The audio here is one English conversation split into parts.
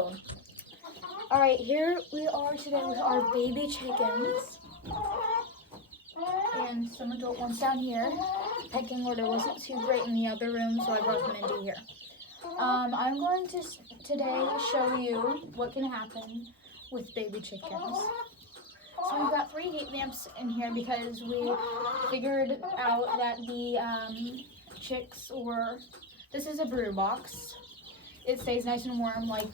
So, alright, here we are today with our baby chickens. And some adult ones down here. Pecking order wasn't too great in the other room, so I brought them into here. I'm going to today show you what can happen with baby chickens. So we've got 3 heat lamps in here because we figured out that the chicks were, this is a brood box. It stays nice and warm like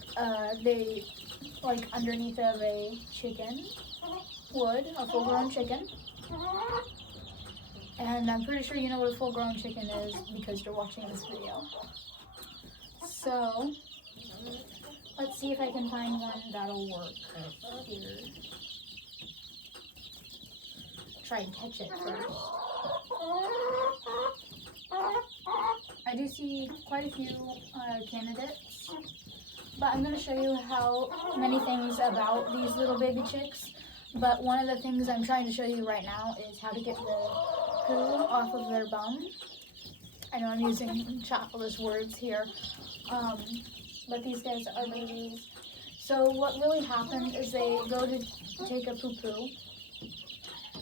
underneath of a chicken would, a full-grown chicken. And I'm pretty sure you know what a full-grown chicken is because you're watching this video. So, let's see if I can find one that'll work here. Try and catch it first. I do see quite a few candidates, but I'm going to show you how many things about these little baby chicks. But one of the things I'm trying to show you right now is how to get the poo off of their bum. I know I'm using childish words here, but these guys are babies. So what really happens is they go to take a poo-poo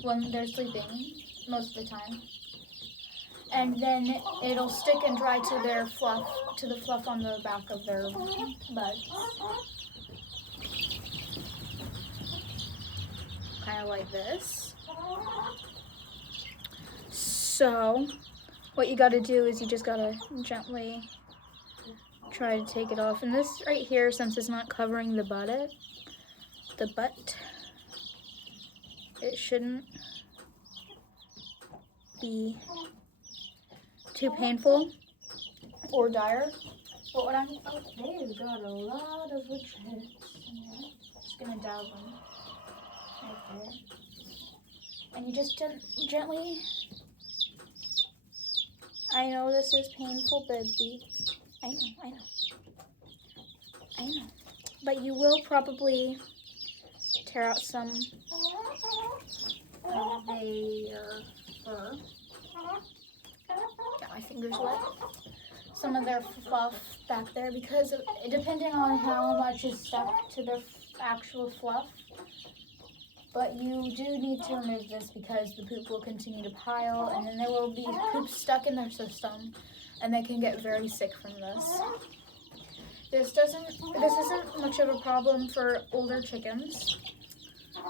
when they're sleeping, most of the time. And then it'll stick and dry to their fluff, to the fluff on the back of their butts. Kind of like this. So, what you gotta do is you just gotta gently try to take it off. And this right here, since it's not covering the butt, it shouldn't be too painful or dire. But what they've got a lot of wood chips in there. Just gonna dab them right there. And you just gently, I know this is painful, baby. I know. But you will probably tear out some of their fur. Got my fingers wet. Some of their fluff back there because depending on how much is stuck to their actual fluff. But you do need to remove this because the poop will continue to pile and then there will be poop stuck in their system and they can get very sick from this. This isn't much of a problem for older chickens.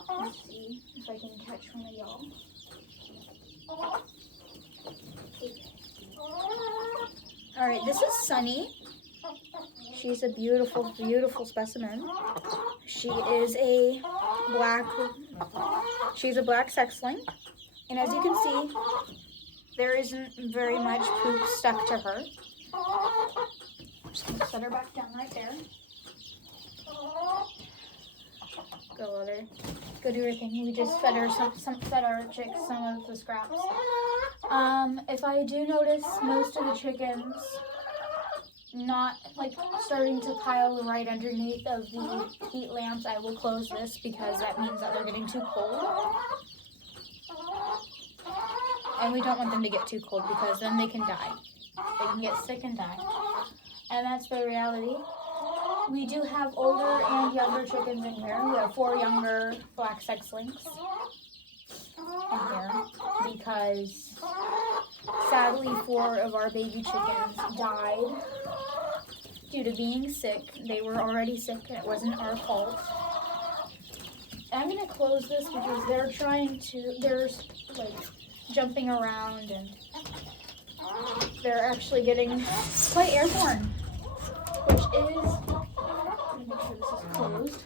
Let's see if I can catch one of y'all. Alright, this is Sunny. She's a beautiful, beautiful specimen. She's a black sex-link. And as you can see, there isn't very much poop stuck to her. I'm just gonna set her back down right there. Go do her thing. We just fed our chicks some of the scraps. If I do notice most of the chickens not starting to pile right underneath of the heat lamps, I will close this because that means that they're getting too cold. And we don't want them to get too cold because then they can die. They can get sick and die. And that's the reality. We do have older and younger chickens in here. We have 4 younger black sex links in here because sadly 4 of our baby chickens died due to being sick. They were already sick and it wasn't our fault. I'm going to close this because they're jumping around and they're actually getting quite airborne, which is, let me make sure this is closed,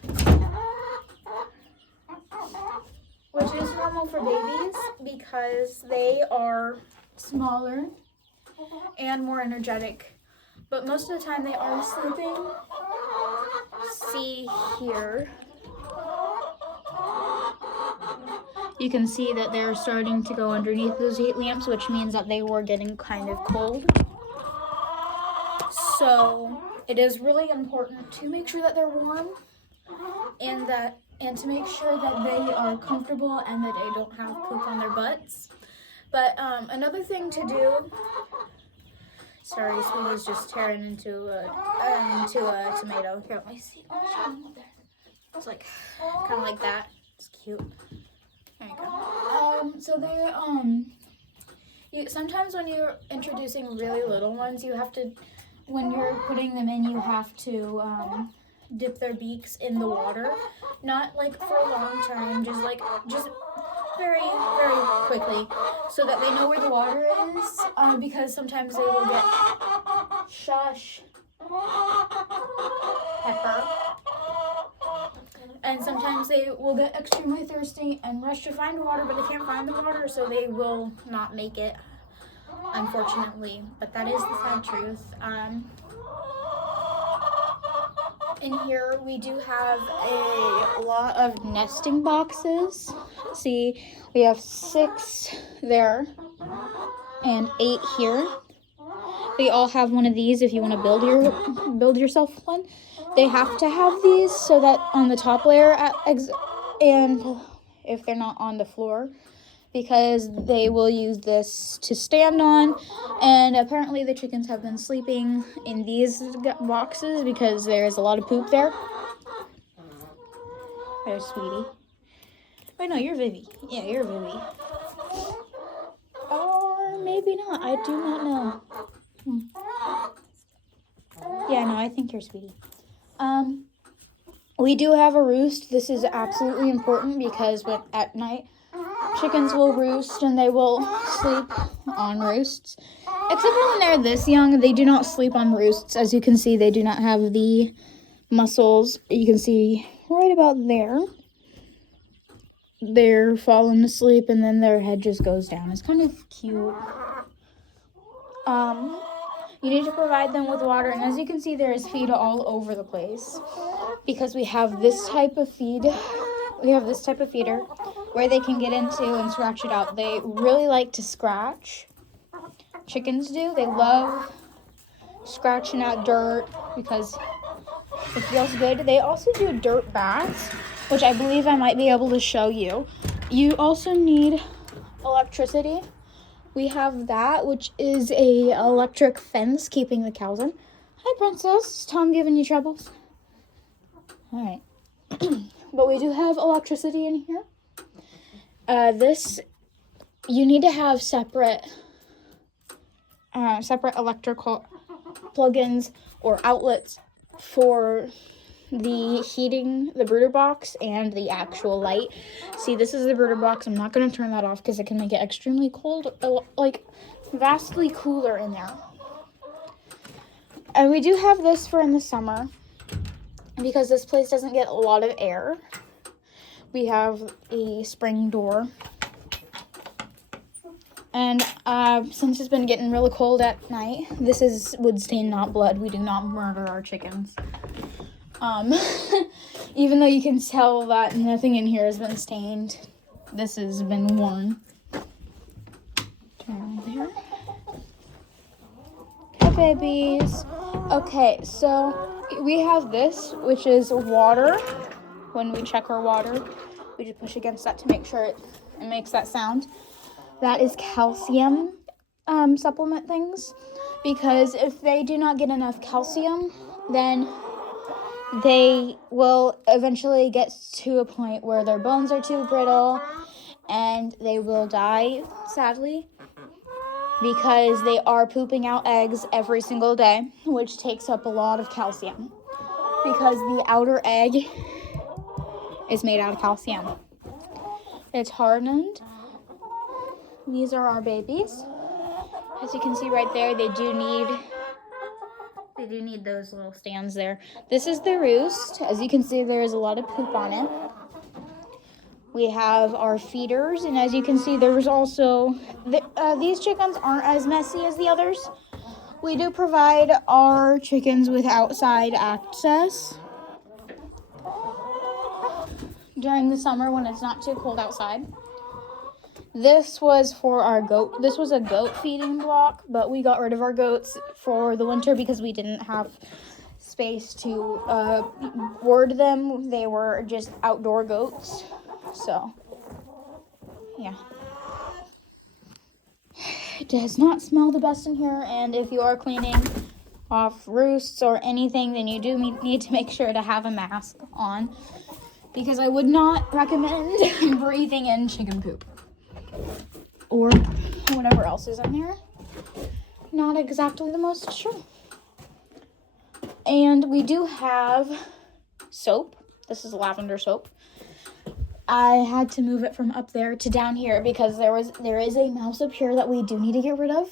which is normal for babies because they are smaller and more energetic, but most of the time they are sleeping. See here. You can see that they're starting to go underneath those heat lamps, which means that they were getting kind of cold. So it is really important to make sure that they're warm and to make sure that they are comfortable and that they don't have poop on their butts. But another thing to do, Sorry, Sweetie's just tearing into a tomato. Here, let me see. It's like kind of like that. It's cute. There you go. So they're sometimes when you're introducing really little ones, you have to, when you're putting them in, you have to dip their beaks in the water. Not like for a long time, just very, very quickly, so that they know where the water is, because sometimes they will get pepper, and sometimes they will get extremely thirsty and rush to find water, but they can't find the water, so they will not make it, unfortunately. But that is the sad truth. In here we do have a lot of nesting boxes. See, we have 6 there and 8 here. They all have one of these if you want to build yourself one. They have to have these so that on the top layer and if they're not on the floor, because they will use this to stand on. And apparently the chickens have been sleeping in these boxes because there's a lot of poop there. There's Sweetie. Wait, no, you're Vivi. Yeah, you're Vivi. Or maybe not. I do not know. Yeah, no, I think you're Sweetie. We do have a roost. This is absolutely important because at night, chickens will roost and they will sleep on roosts. Except for when they're this young, they do not sleep on roosts. As you can see, they do not have the muscles. You can see right about there. They're falling asleep and then their head just goes down. It's kind of cute. You need to provide them with water, and as you can see, there is feed all over the place because we have this type of feed. We have this type of feeder where they can get into and scratch it out. They really like to scratch. Chickens do. They love scratching out dirt because it feels good. They also do dirt baths, which I believe I might be able to show you. You also need electricity. We have that, which is a electric fence keeping the cows in. Hi, Princess. Is Tom giving you troubles? All right. But we do have electricity in here. You need to have separate electrical plugins or outlets for the heating, the brooder box, and the actual light. See, this is the brooder box. I'm not going to turn that off because it can make it extremely cold, like vastly cooler in there. And we do have this for in the summer because this place doesn't get a lot of air. We have a spring door. And since it's been getting really cold at night, this is wood stain, not blood. We do not murder our chickens. Even though you can tell that nothing in here has been stained, this has been worn. Turn there. Okay, babies. Okay, so we have this, which is water. When we check our water, we just push against that to make sure it makes that sound. That is calcium supplement things, because if they do not get enough calcium, then they will eventually get to a point where their bones are too brittle and they will die, sadly, because they are pooping out eggs every single day, which takes up a lot of calcium, because the outer egg is made out of calcium. It's hardened. These are our babies. As you can see right there, they do need those little stands there. This is the roost. As you can see, there is a lot of poop on it. We have our feeders, and as you can see, there's also these chickens aren't as messy as the others. We do provide our chickens with outside access during the summer when it's not too cold outside. This was for our goat. This was a goat feeding block, but we got rid of our goats for the winter because we didn't have space to board them. They were just outdoor goats. So, yeah. It does not smell the best in here, and if you are cleaning off roosts or anything, then you do need to make sure to have a mask on, because I would not recommend breathing in chicken poop or whatever else is in there. Not exactly the most true. And we do have soap. This is lavender soap. I had to move it from up there to down here because there is a mouse up here that we do need to get rid of.